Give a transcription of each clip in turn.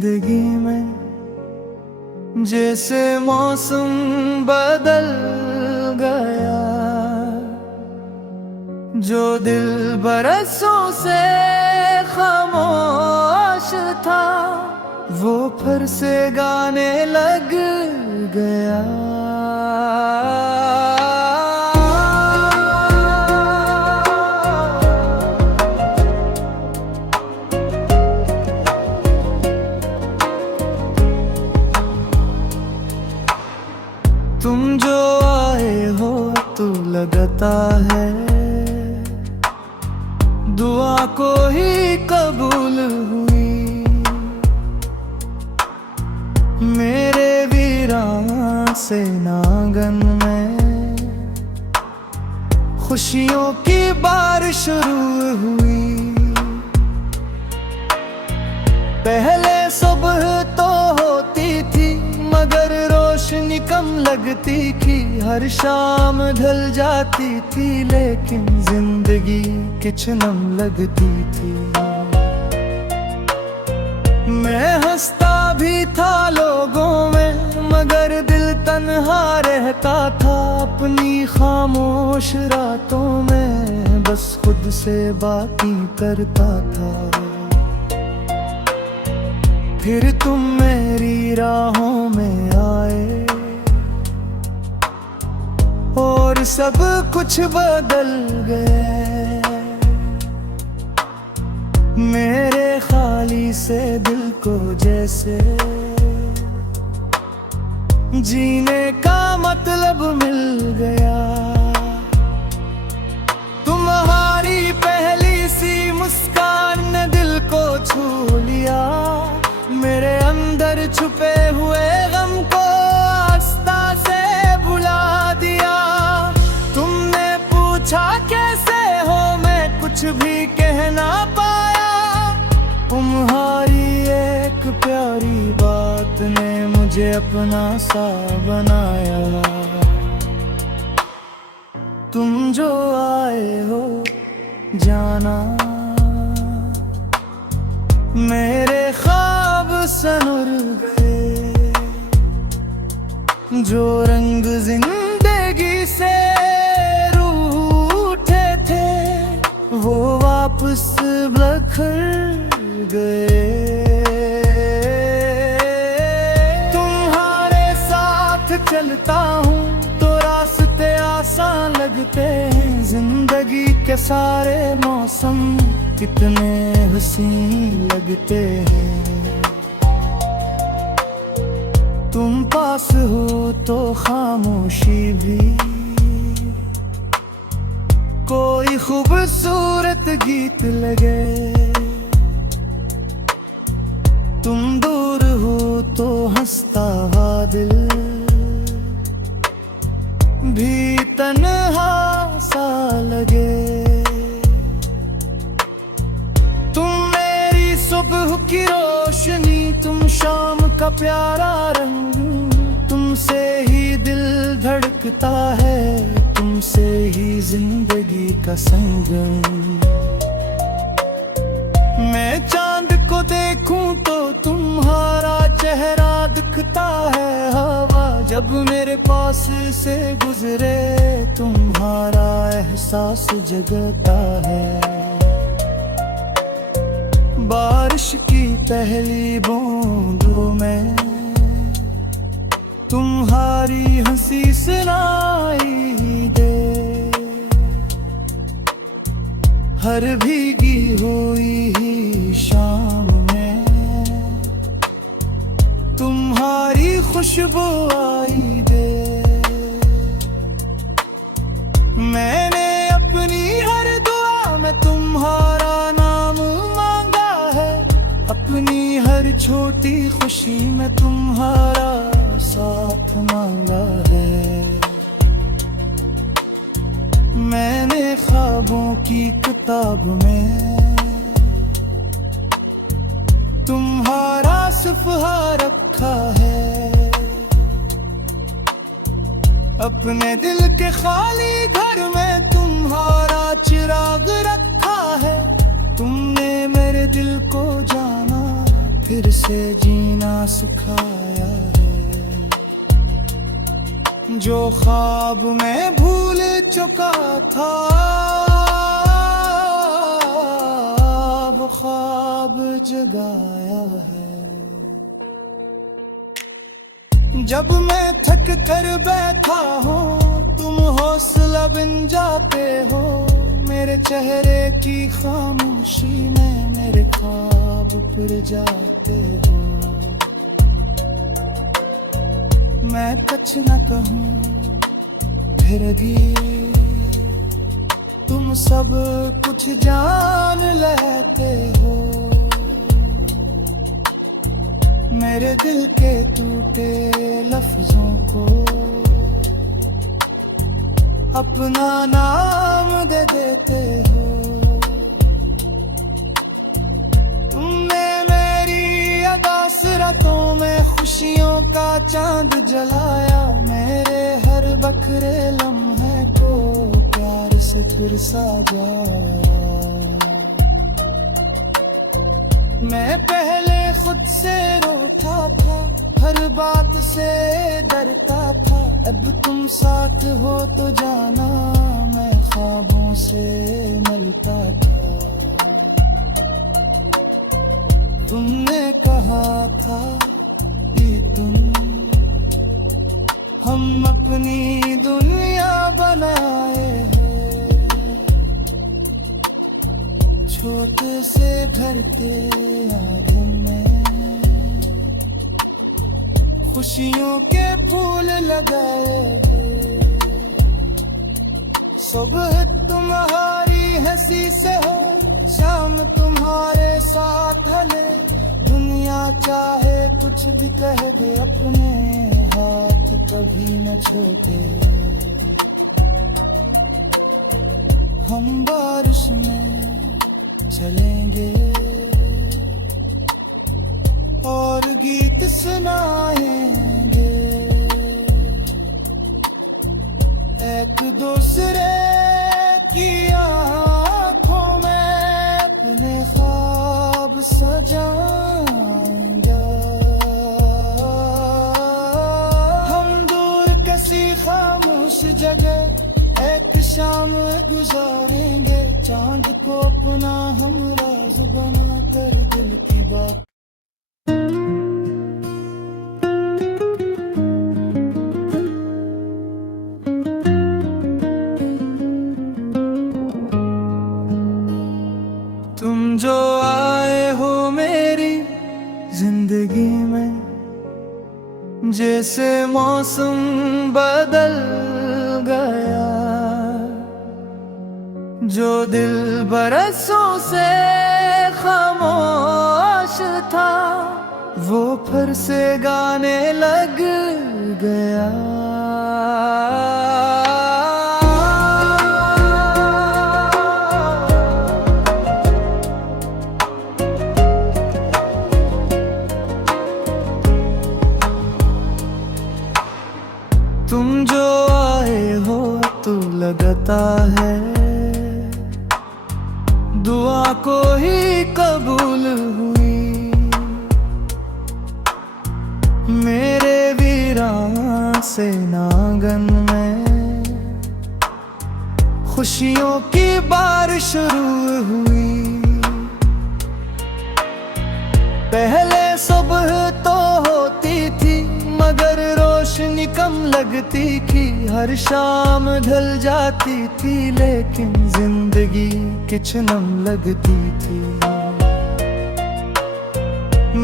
जिंदगी में जैसे मौसम बदल गया, जो दिल बरसों से खामोश था वो फिर से गाने लग गया। तुम जो आए हो तो लगता है दुआ को ही कबूल हुई। मेरे वीरान से नागन में खुशियों की बारिश शुरू हुई। पहले सुबह तो होती थी मगर रोशनी कम लगती थी, हर शाम ढल जाती थी लेकिन जिंदगी किच नम लगती थी। मैं हंसता भी था लोगों में मगर दिल तन्हा रहता था, अपनी खामोश रातों में बस खुद से बातें करता था। फिर तुम मेरी राहों में आए और सब कुछ बदल गए। मेरे खाली से दिल को जैसे जीने का मतलब मिल गया। तुम्हारी पहली सी मुस्कान ने दिल को छू लिया, मेरे अंदर छुपे हुए गम को आस्था से भुला दिया। तुमने पूछा कैसे हो, मैं कुछ भी कह ना पाया। तुम्हारी एक प्यारी बात ने मुझे अपना सा बनाया। तुम जो आए हो जाना मेरे ख्वाब सनुर गए, जो रंग जिंदगी से रूठे थे वो वापस बिखर गए। तुम्हारे साथ चलता हूँ तो रास्ते आसान लगते हैं, जिंदगी के सारे मौसम कितने हसीन लगते हैं। तुम पास हो तो खामोशी भी कोई खूबसूरत गीत लगे। तुम दूर हो तो हंसता हुआ दिल भी तन्हा सा लगे। सुबह की रोशनी, तुम शाम का प्यारा रंग, तुमसे ही दिल धड़कता है, तुमसे ही जिंदगी का संगम। मैं चांद को देखूं तो तुम्हारा चेहरा दिखता है, हवा जब मेरे पास से गुजरे तुम्हारा एहसास जगता है। बारिश की पहली बूंदों में तुम्हारी हंसी सुनाई दे, हर भीगी हुई ही शाम में तुम्हारी खुशबू आई दे। मैंने अपनी हर दुआ में तुम्हारा नाम मांगा है, अपनी हर छोटी खुशी में तुम्हारा साथ मांगा है। मैंने ख्वाबों की किताब में तुम्हारा सफ़हा रखा है, अपने दिल के खाली घर में तुम्हारा चिराग रखा है। तुमने मेरे दिल को जाना फिर से जीना सिखाया है। जो ख्वाब मैं भूल चुका था वो ख्वाब जगाया है। जब मैं थक कर बैठा हूँ तुम हौसला बन जाते हो। मेरे चेहरे की खामोशी में मेरे ख्वाब फिर जाते हो। मैं कुछ न कहूँ फिर भी तुम सब कुछ जान लेते हो। मेरे दिल के टूटे लफ्जों को अपना नाम दे देते हो। तुमने मेरी अदास रातों में खुशियों का चांद जलाया। मेरे हर बखरे लम्हे को प्यार से फिर सजाया। मैं पहले खुद से रोता था, हर बात से डरता था। अब तुम साथ हो तो जाना मैं ख्वाबों से मिलता था। तुमने कहा था कि हम अपनी दुनिया बनाए हैं। छोटे से घर के आंगन में खुशियों के फूल लगाए हैं। सुबह तुम्हारी हंसी से हो, शाम तुम्हारे साथ हले। दुनिया चाहे कुछ भी कह दे, अपने हाथ कभी न छोड़े। हम बारिश में चलेंगे और गीत सुनाएंगे। एक दूसरे की आँखों में अपने ख्वाब सजाएंगे। हम दूर किसी खामोश जगह एक शाम गुजारेंगे। चांद को अपना हम राज बना कर दिल की बात। तुम जो आए हो मेरी जिंदगी में, जैसे मौसम बदल गया। जो दिल बरसों से खामोश था वो फिर से गाने लग गया। तुम जो आए हो तो लगता है दुआ को ही कबूल हुई। मेरे वीरान से नांगन में खुशियों की बारिश शुरू हुई। पहले सुबह तो होती थी मगर रोशनी कम लगती थी। हर शाम ढल जाती थी लेकिन जिंदगी किच नम लगती थी।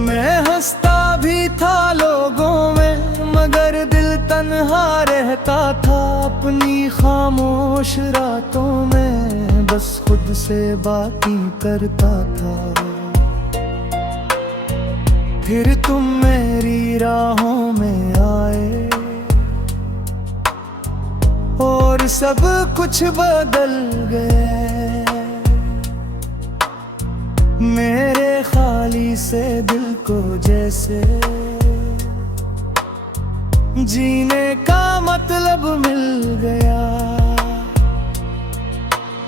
मैं हंसता भी था लोगों में मगर दिल तन्हा रहता था। अपनी खामोश रातों में बस खुद से बातें करता था। फिर तुम मेरी राहों में आए और सब कुछ बदल गए। मेरे खाली से दिल को जैसे जीने का मतलब मिल गया।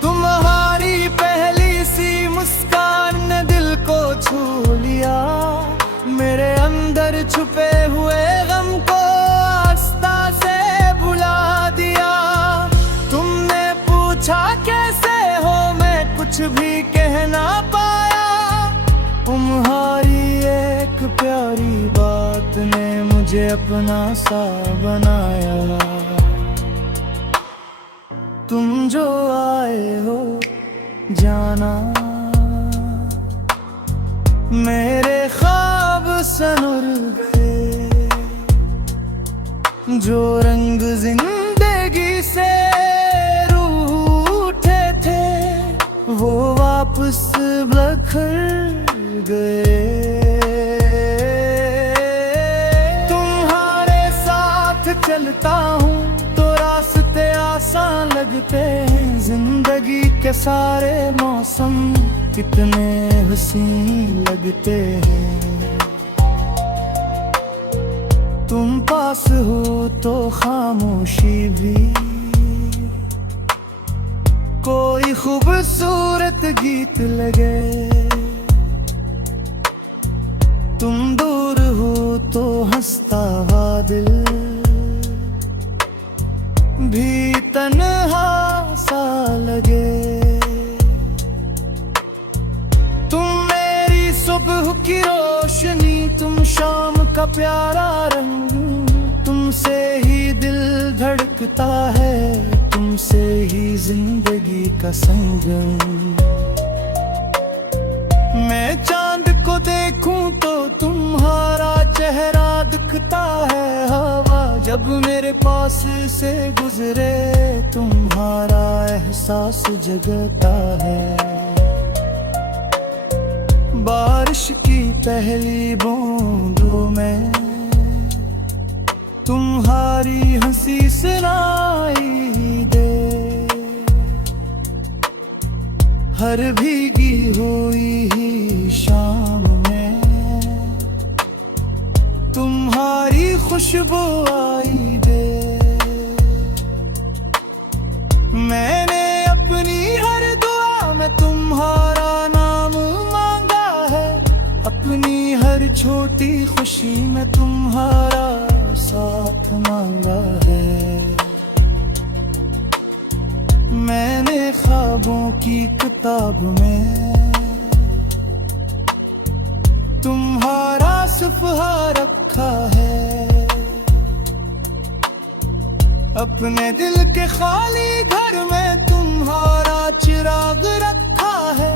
तुम्हारी पहली सी मुस्कान ने दिल को छू लिया। छुपे हुए गम को आस्था से भुला दिया। तुमने पूछा कैसे हो, मैं कुछ भी कह ना पाया। तुम्हारी एक प्यारी बात ने मुझे अपना सा बनाया। तुम जो आए हो जाना, मेरे ख्वाब सनुर गए। जो रंग जिंदगी से रूठे थे वो वापस बिखर गए। तुम्हारे साथ चलता हूँ तो रास्ते आसान लगते हैं। जिंदगी के सारे मौसम कितने हसीन लगते हैं। तुम पास हो तो खामोशी भी कोई खूबसूरत गीत लगे। तुम दूर हो तो हंसता हुआ दिल भी तन्हा सा लगे। तुम मेरी सुबह की रोशनी, तुम शाम का प्यारा रंग। तुमसे ही दिल धड़कता है, तुमसे ही जिंदगी का संगम। मैं चांद को देखूं तो तुम्हारा चेहरा दिखता है। हवा जब मेरे पास से गुजरे तुम्हारा एहसास जगता है। बारिश की पहली बूंदों में तुम्हारी हंसी सुनाई दे। हर भीगी हुई ही शाम में तुम्हारी खुशबू आई दे। मैंने अपनी हर दुआ में तुम्हारा नाम मांगा है। अपनी हर छोटी खुशी में तुम्हारा साथ मांगा है। मैंने ख्वाबों की किताब में तुम्हारा सफ़हा रखा है। अपने दिल के खाली घर में तुम्हारा चिराग रखा है।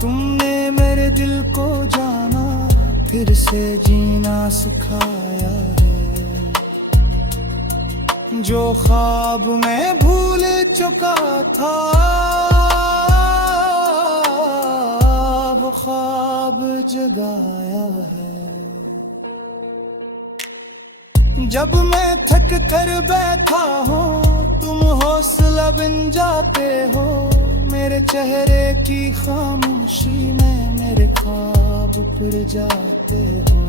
तुमने मेरे दिल को जाना, फिर से जीना सिखाया है। जो ख्वाब मैं भूल चुका था वो ख्वाब जगाया है। जब मैं थक कर बैठा हूँ तुम हौसला बन जाते हो। मेरे चेहरे की खामोशी में मेरे ख्वाब उड़ जाते हो।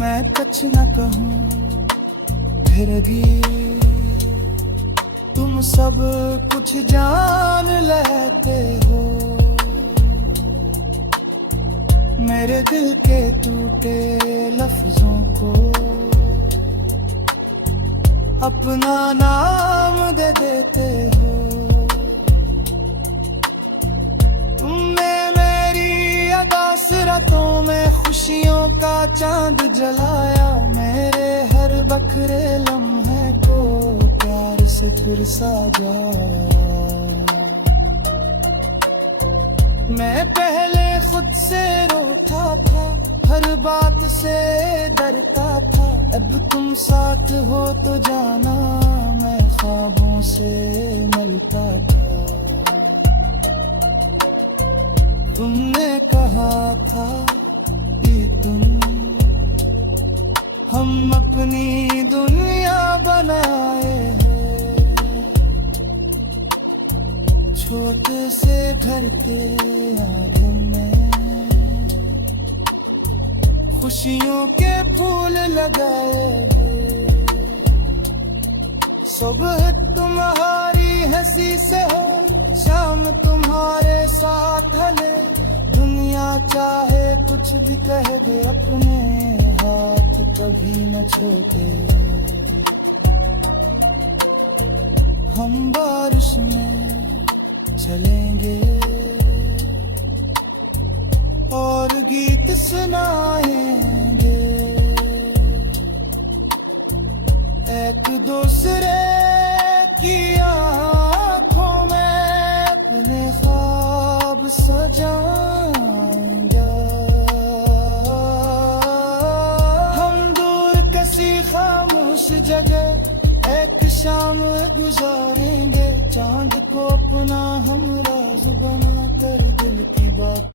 मैं कुछ न कहूँ फिर भी तुम सब कुछ जान लेते हो। मेरे दिल के टूटे लफ्जों को अपना नाम दे देते हो। तुमने मेरी अदास रातों में खुशियों का चांद जलाया। मेरे हर बखरे लम्हे को प्यार से फिर साजाया। मैं पहले खुद से रोता था, हर बात से डरता था। अब तुम साथ हो तो जाना मैं ख्वाबों से मिलता था। तुमने कहा था कि हम अपनी दुनिया बनाए हैं। छोटे से घर के आंगन में खुशियों के फूल लगाए हैं। सुबह तुम्हारी हंसी से हो, शाम तुम्हारे साथ हले। दुनिया चाहे तो कुछ भी कह दे, अपने हाथ कभी न छोड़े। हम बारिश में चलेंगे और गीत सुनाएंगे, एक दूसरे की आँखों में अपने ख्वाब सजाएंगे। हम दूर किसी खामोश जगह एक शाम गुजारेंगे, चांद को अपना हम राज बना कर दिल की बात।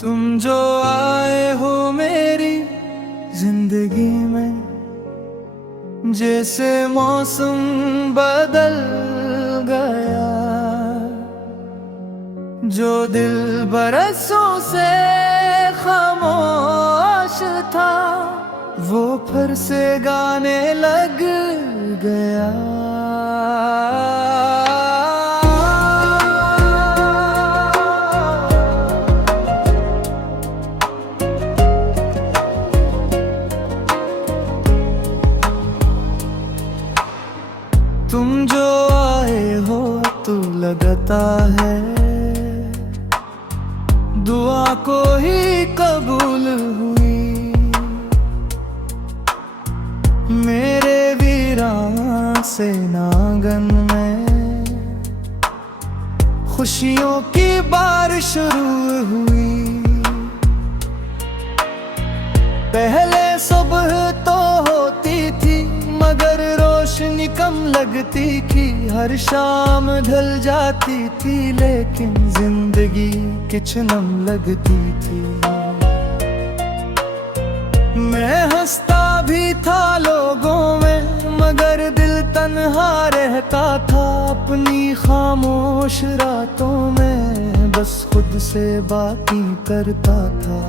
तुम जो आए हो मेरी जिंदगी में, जैसे मौसम बदल गया, जो दिल बरसों से खामोश था वो फिर से गाने लग गया। तुम जो आए हो तो लगता है दुआ को ही कबूल हुई, मेरे वीरान से नांगन में खुशियों की बारिश शुरू हुई। पहले सुबह तो होती थी मगर रोशनी कम लगती थी, हर शाम ढल जाती थी लेकिन जिंदगी किच नम लगती थी। मैं हंसता भी था लोगों में मगर दिल तन्हा रहता था, अपनी खामोश रातों में बस खुद से बातें करता था।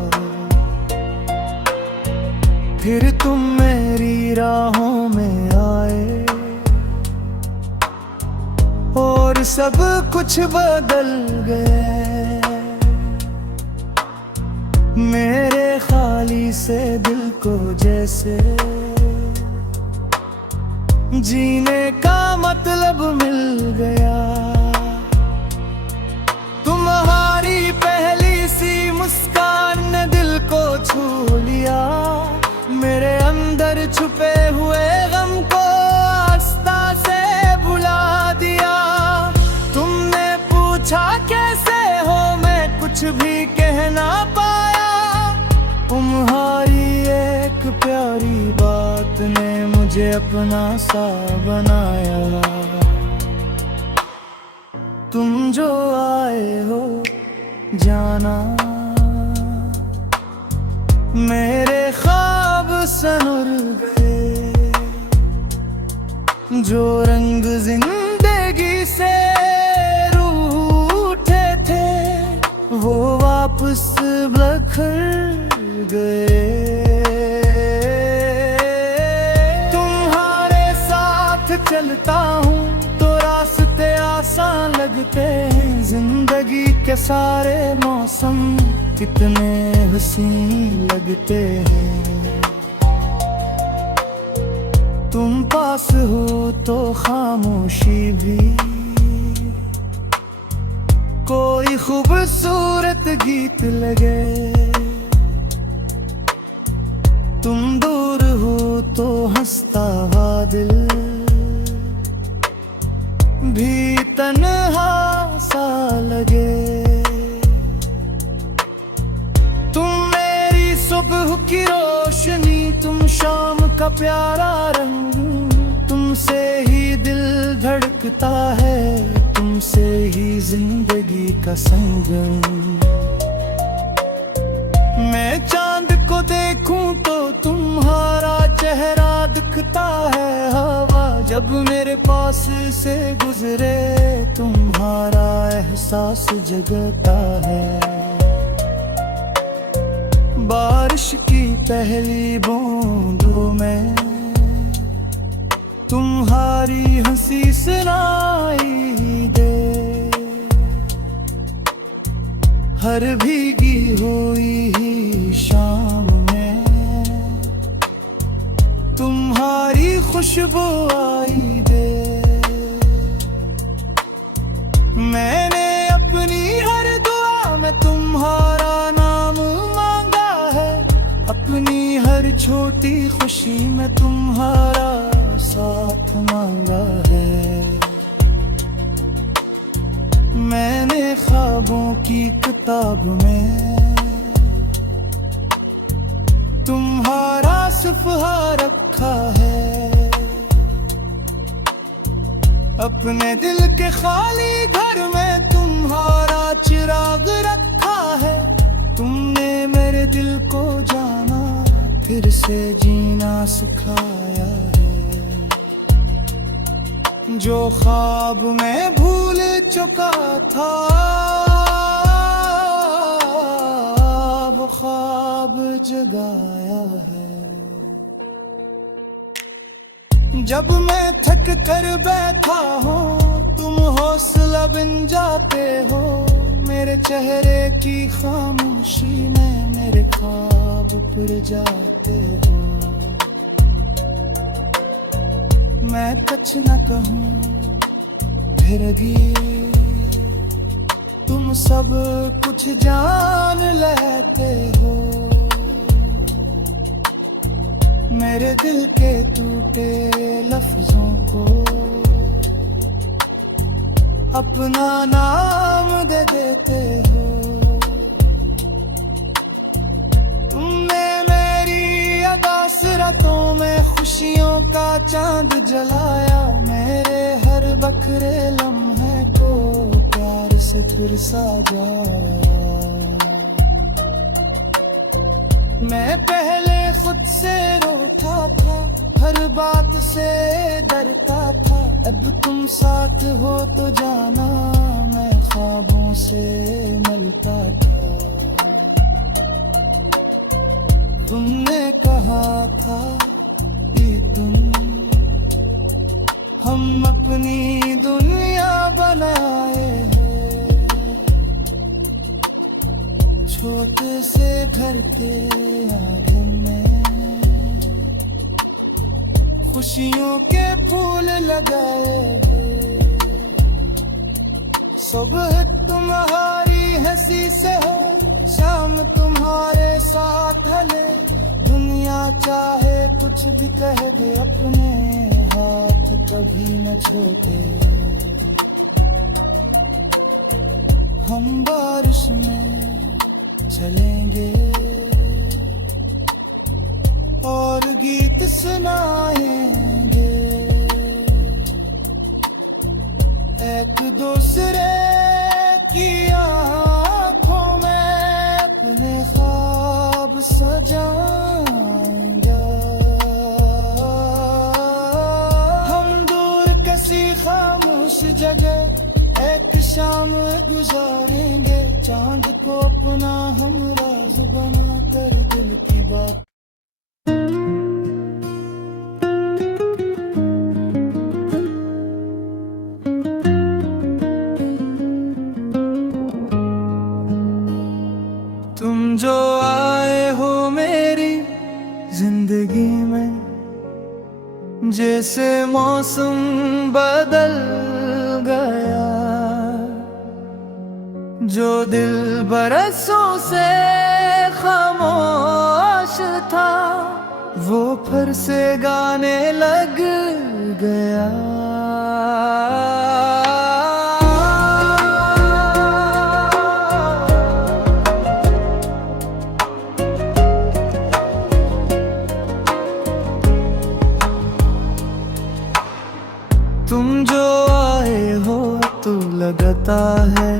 फिर तुम मेरी राहों में आए और सब कुछ बदल गए, मेरे खाली से दिल को जैसे जीने का मतलब मिल गया। तुम्हारी पहली सी मुस्कान ने दिल को छू लिया, मेरे अंदर छुपे हुए गम को आस्था से भुला दिया। तुमने पूछा कैसे हो, मैं कुछ भी कह ना पाया, तुम्हारी एक प्यारी बात ने मुझे अपना सा बनाया। तुम जो आए हो जाना मेरे ख्वाब सनुर गए, जो रंग जिंदगी से रूठे थे वो वापस बिखर गए। तुम्हारे साथ चलता हूँ तो रास्ते आसान लगते हैं, जिंदगी के सारे मौसम कितने हसीन लगते हैं। तुम पास हो तो खामोशी भी कोई खूबसूरत गीत लगे, तुम दूर हो तो हंसता हुआ दिल भी तन्हा सा लगे। तुम मेरी सुबह की रोशनी, तुम शाम का प्यारा रंग, तुमसे ही दिल धड़कता है, तुमसे ही जिंदगी का संगम। मैं चांद को देखूं तो तुम्हारा चेहरा दिखता है, हवा जब मेरे पास से गुजरे तुम्हारा एहसास जगता है। बारिश की पहली बूंद में तुम्हारी हंसी सुनाई दे। हर भीगी हुई शाम में तुम्हारी खुशबू आई दे। मैंने अपनी हर दुआ में तुम्हारा नाम मांगा है, अपनी हर छोटी खुशी में तुम्हारा साथ मांगा है। मैंने ख्वाबों की किताब में तुम्हारा सफ़हा रखा है। अपने दिल के खाली घर में तुम्हारा चिराग रखा है। तुमने मेरे दिल को जाना, फिर से जीना सिखाया है। जो ख्वाब मैं भूल चुका था, वो ख्वाब जगाया है। जब मैं थक कर बैठा हूँ, तुम हौसला बन जाते हो। मेरे चेहरे की खामोशी में मेरे ख्वाब पुर जाते हो। मैं कुछ न कहूँ फिर भी तुम सब कुछ जान लेते हो। मेरे दिल के टूटे लफ्जों को अपना नाम दे देते हो। तुमने मेरी अदास रातों में खुशियों का चांद जलाया। मेरे हर बखरे लम्हे को प्यार से फिर सजाया। मैं पहले खुद से रोता था, हर बात से डरता था। अब तुम साथ हो तो जाना, मैं ख्वाबों से मिलता था। तुमने कहा था कि हम अपनी दुनिया बनाए हैं। छोटे से घर के आंगन में खुशियों के फूल लगाए हैं। सुबह तुम्हारी हंसी से हो, शाम तुम्हारे साथ हले। दुनिया चाहे कुछ भी कह दे, अपने हाथ कभी न छोड़े। हम बारिश में चलेंगे और गीत सुनाएंगे, एक दूसरे की आँखों में अपने ख्वाब सजाएंगे। हम दूर किसी खामोश जगह एक शाम गुजारेंगे। चांद को अपना हम राज बना कर दिल की बात। तुम जो आए हो मेरी जिंदगी में, जैसे मौसम बदल गया। जो दिल बरसों से खामोश था, वो फिर से गाने लग गया। तुम जो आए हो तो लगता है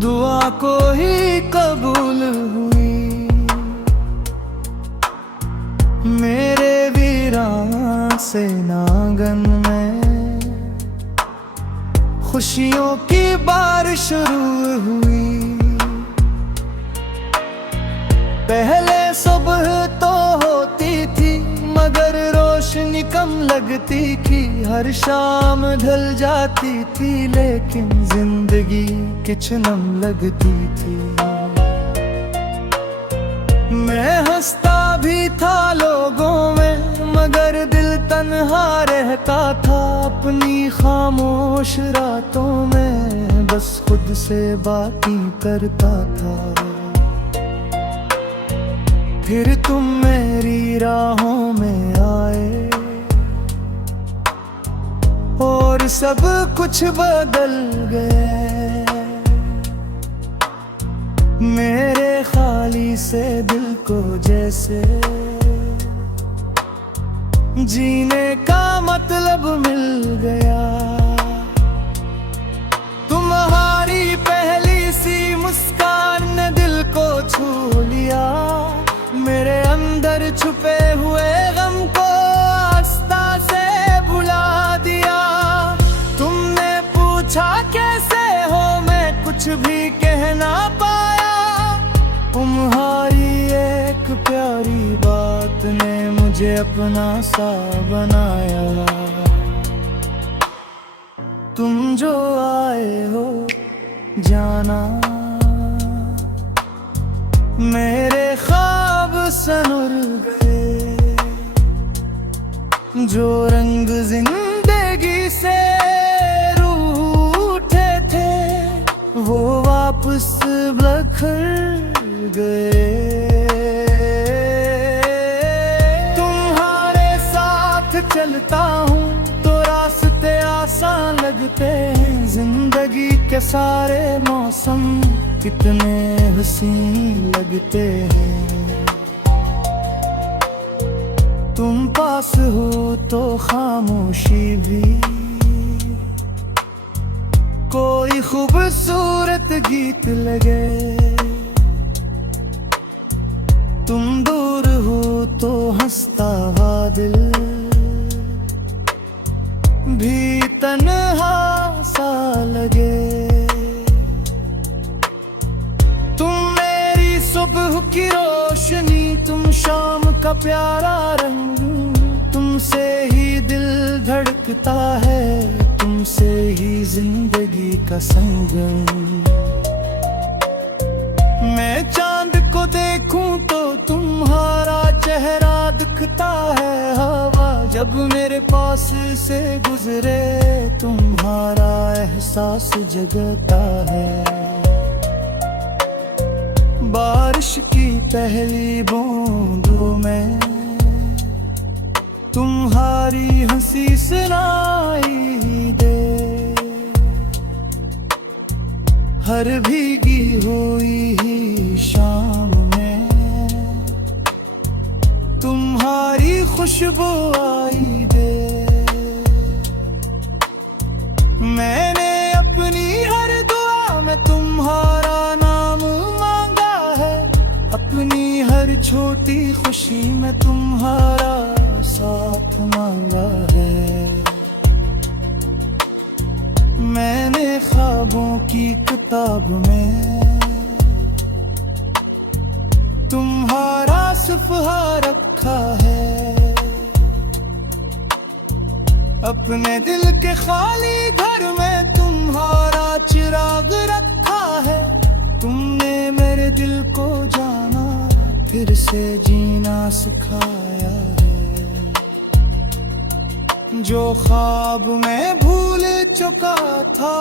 दुआ को ही कबूल हुई। मेरे वीरान से नांगन में खुशियों की बारिश शुरू हुई। पहले सुबह तो कम लगती थी, हर शाम ढल जाती थी, लेकिन जिंदगी किछ नम लगती थी। मैं हंसता भी था लोगों में, मगर दिल तन्हा रहता था अपनी खामोश रातों में, बस खुद से बातें करता था। फिर तुम मेरी राहों में आए और सब कुछ बदल गए। मेरे खाली से दिल को जैसे जीने का मतलब मिल गया। तुम्हारी पहली सी मुस्कान ने दिल को छू लिया, मेरे अंदर छुपे हुए गम को आस्था से भुला दिया। तुमने पूछा कैसे हो, मैं कुछ भी कह ना पाया। तुम्हारी एक प्यारी बात ने मुझे अपना सा बनाया। तुम जो आए हो जाना, मेरे ख्वाब सनुर गए। जो रंग जिंदगी से रूठे थे, वो वापस बिखर गए। तुम्हारे साथ चलता हूँ तो रास्ते आसान लगते हैं। जिंदगी के सारे मौसम कितने हसीन लगते हैं। तुम पास हो तो खामोशी भी कोई खूबसूरत गीत लगे। तुम दूर हो तो हंसता हुआ दिल भी तन्हा सा लगे। तुम मेरी सुबह की रोशनी, तुम शाम का प्यारा रंग, तुमसे ही दिल धड़कता है, तुमसे ही जिंदगी का संगम। मैं चांद को देखूं तो तुम्हारा चेहरा दिखता है। हवा जब मेरे पास से गुजरे, तुम्हारा एहसास जगता है। बारिश की पहली बूंदों में तुम्हारी हंसी सुनाई दे। हर भीगी हुई ही शाम में तुम्हारी खुशबू आई दे। मैंने अपनी हर दुआ में तुम्हारा नाम मांगा है, अपनी हर छोटी खुशी में तुम्हारा साथ मांगा है। मैंने ख्वाबों की किताब में तुम्हारा सफ़हा रखा है। अपने दिल के खाली घर में तुम्हारा चिराग रखा है। तुमने मेरे दिल को जाना, फिर से जीना सिखाया है। जो ख्वाब मैं भूल चुका था,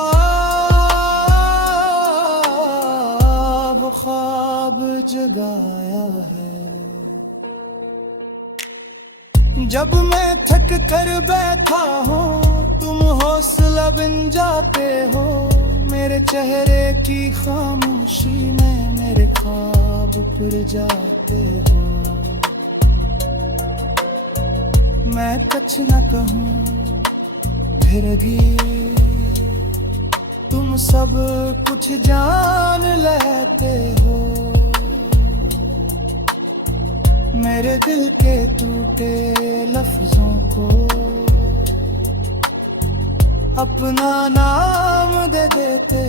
वो ख्वाब जगाया है। जब मैं थक कर बैठा हूँ, तुम हौसला बन जाते हो। मेरे चेहरे की खामोशी में मेरे ख्वाब पुर जाते हो। मैं कुछ न कहूँ फिर भी तुम सब कुछ जान लेते हो। मेरे दिल के टूटे लफ्जों को अपना नाम दे देते